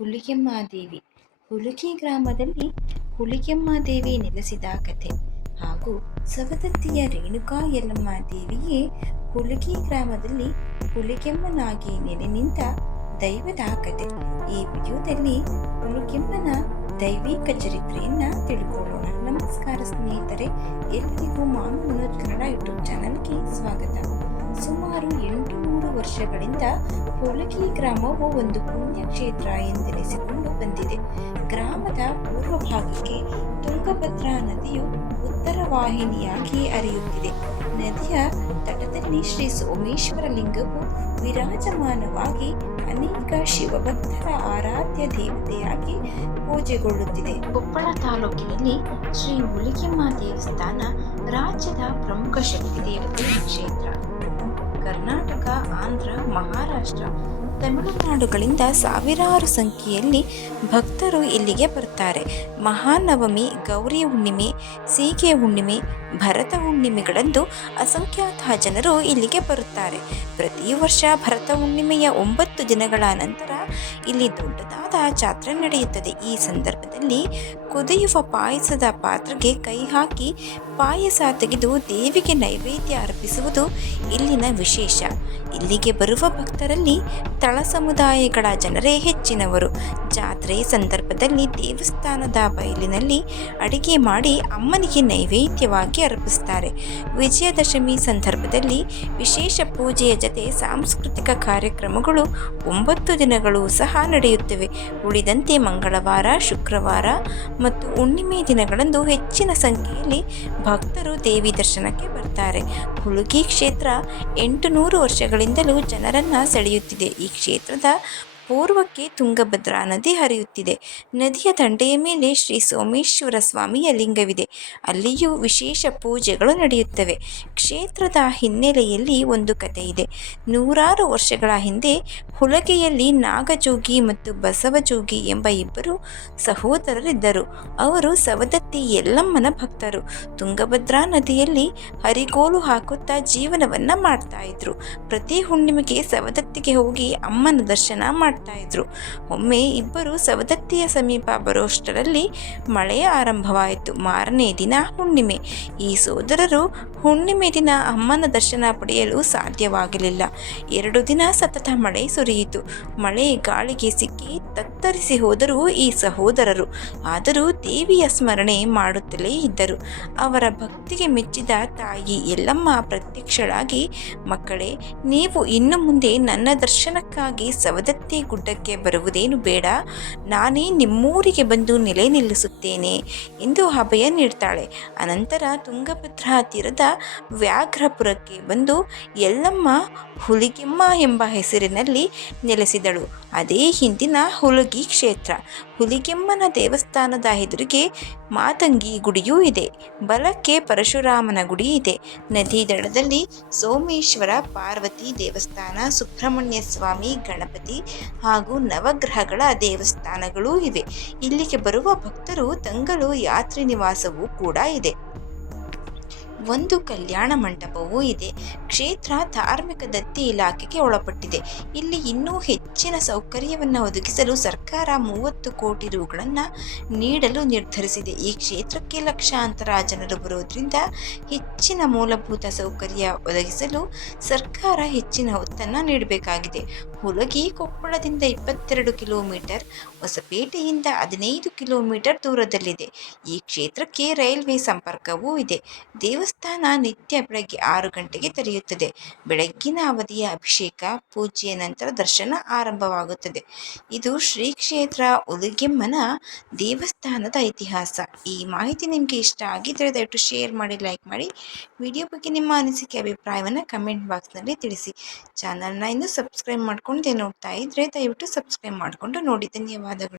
ಹುಲಿಗೆಮ್ಮ ದೇವಿ ಹುಲಿಗಿ ಗ್ರಾಮದಲ್ಲಿ ಹುಲಿಗೆಮ್ಮ ದೇವಿ ನೆಲೆಸಿದ ಕಥೆ. ಹಾಗೂ ಸವದತ್ತಿಯ ರೇಣುಕಾ ಯಲ್ಲಮ್ಮ ದೇವಿಯೇ ಹುಲಿಗಿ ಗ್ರಾಮದಲ್ಲಿ ಹುಲಿಗೆಮ್ಮನಾಗಿ ನೆಲೆ ನಿಂತ ದೈವದ ಕಥೆ ಈ ವಿಡಿಯೋದಲ್ಲಿ ಹುಲಿಗೆಮ್ಮನ ದೈವಿಕ ಚರಿತ್ರೆಯನ್ನ ತಿಳ್ಕೊಳ್ಳೋಣ. ನಮಸ್ಕಾರ ಸ್ನೇಹಿತರೆ ಎಲ್ಲಿಗೂ ಮಾನವನ ಕನ್ನಡ ಯೂಟ್ಯೂಬ್ ಚಾನಲ್ಗೆ ವರ್ಷಗಳಿಂದ ಹೊಲಗಿ ಗ್ರಾಮವು ಒಂದು ಪುಣ್ಯಕ್ಷೇತ್ರ ಎಂದೆನಿಸಿಕೊಂಡು ಬಂದಿದೆ. ಗ್ರಾಮದ ಪೂರ್ವ ಭಾಗಕ್ಕೆ ತುಂಗಭದ್ರಾ ನದಿಯು ಉತ್ತರ ವಾಹಿನಿಯಾಗಿ ಹರಿಯುತ್ತಿದೆ. ನದಿಯ ತಟದಲ್ಲಿ ಶ್ರೀ ಸೋಮೇಶ್ವರ ಲಿಂಗವು ವಿರಾಜಮಾನವಾಗಿ ಅನೇಕ ಶಿವಭಕ್ತರ ಆರಾಧ್ಯ ದೇವತೆಯಾಗಿ ಪೂಜೆಗೊಳ್ಳುತ್ತಿದೆ. ಕೊಪ್ಪಳ ತಾಲೂಕಿನಲ್ಲಿ ಶ್ರೀ ಹುಲಿಗೆಮ್ಮ ದೇವಸ್ಥಾನ ರಾಜ್ಯದ ಪ್ರಮುಖ ಶಕ್ತಿ ದೇವತೆ ಕ್ಷೇತ್ರ. ಕರ್ನಾಟಕ ಆಂಧ್ರ ಮಹಾರಾಷ್ಟ್ರ ತಮಿಳುನಾಡುಗಳಿಂದ ಸಾವಿರಾರು ಸಂಖ್ಯೆಯಲ್ಲಿ ಭಕ್ತರು ಇಲ್ಲಿಗೆ ಬರ್ತಾರೆ. ಮಹಾನವಮಿ, ಗೌರಿ ಹುಣ್ಣಿಮೆ ಸೀಗೆ ಹುಣ್ಣಿಮೆ, ಭರತ ಹುಣ್ಣಿಮೆಗಳಂದು ಅಸಂಖ್ಯಾತ ಜನರು ಇಲ್ಲಿಗೆ ಬರುತ್ತಾರೆ. ಪ್ರತಿ ವರ್ಷ ಭರತ ಹುಣ್ಣಿಮೆಯ ಒಂಬತ್ತು ದಿನಗಳ ನಂತರ ಇಲ್ಲಿ ದೊಡ್ಡದಾದ ಜಾತ್ರೆ ನಡೆಯುತ್ತದೆ. ಈ ಸಂದರ್ಭದಲ್ಲಿ ಕುದಿಯುವ ಪಾಯಸದ ಪಾತ್ರೆಗೆ ಕೈ ಹಾಕಿ ಪಾಯಸ ತೆಗೆದು ದೇವಿಗೆ ನೈವೇದ್ಯ ಅರ್ಪಿಸುವುದು ಇಲ್ಲಿನ ವಿಶೇಷ. ಇಲ್ಲಿಗೆ ಬರುವ ಭಕ್ತರಲ್ಲಿ ತಳ ಸಮುದಾಯಗಳ ಜನರೇ ಹೆಚ್ಚಿನವರು. ಜಾತ್ರೆ ಸಂದರ್ಭದಲ್ಲಿ ದೇವಸ್ಥಾನದ ಬಯಲಿನಲ್ಲಿ ಅಡಿಗೆ ಮಾಡಿ ಅಮ್ಮನಿಗೆ ನೈವೇದ್ಯವಾಗಿ ಅರ್ಪಿಸ್ತಾರೆ. ವಿಜಯದಶಮಿ ಸಂದರ್ಭದಲ್ಲಿ ವಿಶೇಷ ಪೂಜೆಯ ಜೊತೆ ಸಾಂಸ್ಕೃತಿಕ ಕಾರ್ಯಕ್ರಮಗಳು ಒಂಬತ್ತು ದಿನಗಳು ಸಹ ನಡೆಯುತ್ತವೆ. ಉಳಿದಂತೆ ಮಂಗಳವಾರ, ಶುಕ್ರವಾರ ಮತ್ತು ಹುಣ್ಣಿಮೆ ದಿನಗಳಂದು ಹೆಚ್ಚಿನ ಸಂಖ್ಯೆಯಲ್ಲಿ ಭಕ್ತರು ದೇವಿ ದರ್ಶನಕ್ಕೆ ಬರ್ತಾರೆ. ಹುಳುಗಿ ಕ್ಷೇತ್ರ ಎಂಟು ನೂರು ವರ್ಷಗಳಿಂದಲೂ ಜನರನ್ನು ಸೆಳೆಯುತ್ತಿದೆ. ಈ ಕ್ಷೇತ್ರದ ಪೂರ್ವಕ್ಕೆ ತುಂಗಭದ್ರಾ ನದಿ ಹರಿಯುತ್ತಿದೆ. ನದಿಯ ದಂಡೆಯ ಮೇಲೆ ಶ್ರೀ ಸೋಮೇಶ್ವರ ಸ್ವಾಮಿಯ ಲಿಂಗವಿದೆ. ಅಲ್ಲಿಯೂ ವಿಶೇಷ ಪೂಜೆಗಳು ನಡೆಯುತ್ತವೆ. ಕ್ಷೇತ್ರದ ಹಿನ್ನೆಲೆಯಲ್ಲಿ ಒಂದು ಕಥೆ ಇದೆ. ನೂರಾರು ವರ್ಷಗಳ ಹಿಂದೆ ಹುಲಗೆಯಲ್ಲಿ ನಾಗಜೋಗಿ ಮತ್ತು ಬಸವಜೋಗಿ ಎಂಬ ಇಬ್ಬರು ಸಹೋದರರಿದ್ದರು. ಅವರು ಸವದತ್ತಿ ಯಲ್ಲಮ್ಮನ ಭಕ್ತರು. ತುಂಗಭದ್ರಾ ನದಿಯಲ್ಲಿ ಹರಿಗೋಲು ಹಾಕುತ್ತಾ ಜೀವನವನ್ನ ಮಾಡ್ತಾ ಇದ್ರು. ಪ್ರತಿ ಹುಣ್ಣಿಮೆಗೆ ಸವದತ್ತಿಗೆ ಹೋಗಿ ಅಮ್ಮನ ದರ್ಶನ ಮಾಡ್ತಾ ಇದ್ರು ಒಮ್ಮೆ ಇಬ್ಬರು ಸವದತ್ತಿಯ ಸಮೀಪ ಬರೋಷ್ಟರಲ್ಲಿ ಮಳೆ ಆರಂಭವಾಯಿತು. ಮಾರನೇ ದಿನ ಹುಣ್ಣಿಮೆ. ಈ ಸೋದರರು ಹುಣ್ಣಿಮೆ ದಿನ ಅಮ್ಮನ ದರ್ಶನ ಪಡೆಯಲು ಸಾಧ್ಯವಾಗಲಿಲ್ಲ ಎರಡು ದಿನ ಸತತ ಮಳೆ ಸುರಿಯಿತು. ಮಳೆ ಗಾಳಿಗೆ ಸಿಕ್ಕಿ ತತ್ತರಿಸಿ ಹೋದರೂ ಈ ಸಹೋದರರು, ಆದರೂ ದೇವಿಯ ಸ್ಮರಣೆ ಮಾಡುತ್ತಲೇ ಇದ್ದರು. ಅವರ ಭಕ್ತಿಗೆ ಮೆಚ್ಚಿದ ತಾಯಿ ಎಲ್ಲಮ್ಮ ಪ್ರತ್ಯಕ್ಷಳಾಗಿ, ಮಕ್ಕಳೇ, ನೀವು ಇನ್ನು ಮುಂದೆ ನನ್ನ ದರ್ಶನಕ್ಕಾಗಿ ಸವದತ್ತಿ ಗುಡ್ಡಕ್ಕೆ ಬರುವುದೇನು ಬೇಡ. ನಾನೇ ನಿಮ್ಮೂರಿಗೆ ಬಂದು ನೆಲೆ ನಿಲ್ಲಿಸುತ್ತೇನೆ ಎಂದು ಅಭಯ ನೀಡ್ತಾಳೆ. ಅನಂತರ ತುಂಗಭದ್ರಾ ತೀರದ ವ್ಯಾಘ್ರಪುರಕ್ಕೆ ಬಂದು ಎಲ್ಲಮ್ಮ ಹುಲಿಗೆಮ್ಮ ಎಂಬ ಹೆಸರಿನಲ್ಲಿ ನೆಲೆಸಿದಳು. ಅದೇ ಹಿಂದಿನ ಹುಲಗಿ ಕ್ಷೇತ್ರ. ಹುಲಿಗೆಮ್ಮನ ದೇವಸ್ಥಾನದ ಎದುರಿಗೆ ಮಾತಂಗಿ ಗುಡಿಯೂ ಇದೆ. ಬಲಕ್ಕೆ ಪರಶುರಾಮನ ಗುಡಿ ಇದೆ. ನದಿ ದಡದಲ್ಲಿ ಸೋಮೇಶ್ವರ ಪಾರ್ವತಿ ದೇವಸ್ಥಾನ, ಸುಬ್ರಹ್ಮಣ್ಯ ಸ್ವಾಮಿ, ಗಣಪತಿ ಹಾಗೂ ನವಗ್ರಹಗಳ ದೇವಸ್ಥಾನಗಳೂ ಇವೆ. ಇಲ್ಲಿಗೆ ಬರುವ ಭಕ್ತರು ತಂಗಲು, ಯಾತ್ರಿ ನಿವಾಸವೂ ಕೂಡ ಇದೆ. ಒಂದು ಕಲ್ಯಾಣ ಮಂಟಪವೂ ಇದೆ. ಕ್ಷೇತ್ರ ಧಾರ್ಮಿಕ ದತ್ತಿ ಇಲಾಖೆಗೆ ಒಳಪಟ್ಟಿದೆ. ಇಲ್ಲಿ ಇನ್ನೂ ಹೆಚ್ಚಿನ ಸೌಕರ್ಯವನ್ನು ಒದಗಿಸಲು ಸರ್ಕಾರ ಮೂವತ್ತು ಕೋಟಿ ರುಗಳನ್ನು ನೀಡಲು ನಿರ್ಧರಿಸಿದೆ. ಈ ಕ್ಷೇತ್ರಕ್ಕೆ ಲಕ್ಷಾಂತರ ಜನರು ಬರುವುದರಿಂದ ಹೆಚ್ಚಿನ ಮೂಲಭೂತ ಸೌಕರ್ಯ ಒದಗಿಸಲು ಸರ್ಕಾರ ಹೆಚ್ಚಿನ ಒತ್ತನ್ನು ನೀಡಬೇಕಾಗಿದೆ. ಹುಲಗಿ ಕೊಪ್ಪಳದಿಂದ ಇಪ್ಪತ್ತೆರಡು ಕಿಲೋಮೀಟರ್, ಹೊಸಪೇಟೆಯಿಂದ ಹದಿನೈದು ಕಿಲೋಮೀಟರ್ ದೂರದಲ್ಲಿದೆ. ಈ ಕ್ಷೇತ್ರಕ್ಕೆ ರೈಲ್ವೆ ಸಂಪರ್ಕವೂ ಇದೆ. ದೇವಸ್ಥಾನ ನಿತ್ಯ ಬೆಳಗ್ಗೆ ಆರು ಗಂಟೆಗೆ ತೆರೆಯುತ್ತದೆ. ಬೆಳಗ್ಗಿನ ಅವಧಿಯ ಅಭಿಷೇಕ, ಪೂಜೆಯ ನಂತರ ದರ್ಶನ ಆರಂಭವಾಗುತ್ತದೆ. ಇದು ಶ್ರೀ ಕ್ಷೇತ್ರ ಉಲಿಗೆಮ್ಮನ ದೇವಸ್ಥಾನದ ಇತಿಹಾಸ. ಈ ಮಾಹಿತಿ ನಿಮಗೆ ಇಷ್ಟ ಆಗಿದ್ದರೆ ದಯವಿಟ್ಟು ಶೇರ್ ಮಾಡಿ, ಲೈಕ್ ಮಾಡಿ. ವಿಡಿಯೋ ಬಗ್ಗೆ ನಿಮ್ಮ ಅನಿಸಿಕೆ, ಅಭಿಪ್ರಾಯವನ್ನು ಕಮೆಂಟ್ ಬಾಕ್ಸ್ನಲ್ಲಿ ತಿಳಿಸಿ. ಚಾನಲ್ನ ಇನ್ನು ಸಬ್ಸ್ಕ್ರೈಬ್ ಮಾಡ್ಕೊಂಡೆ ನೋಡ್ತಾ ಇದ್ರೆ ದಯವಿಟ್ಟು ಸಬ್ಸ್ಕ್ರೈಬ್ ಮಾಡಿಕೊಂಡು ನೋಡಿ. ಧನ್ಯವಾದಗಳು.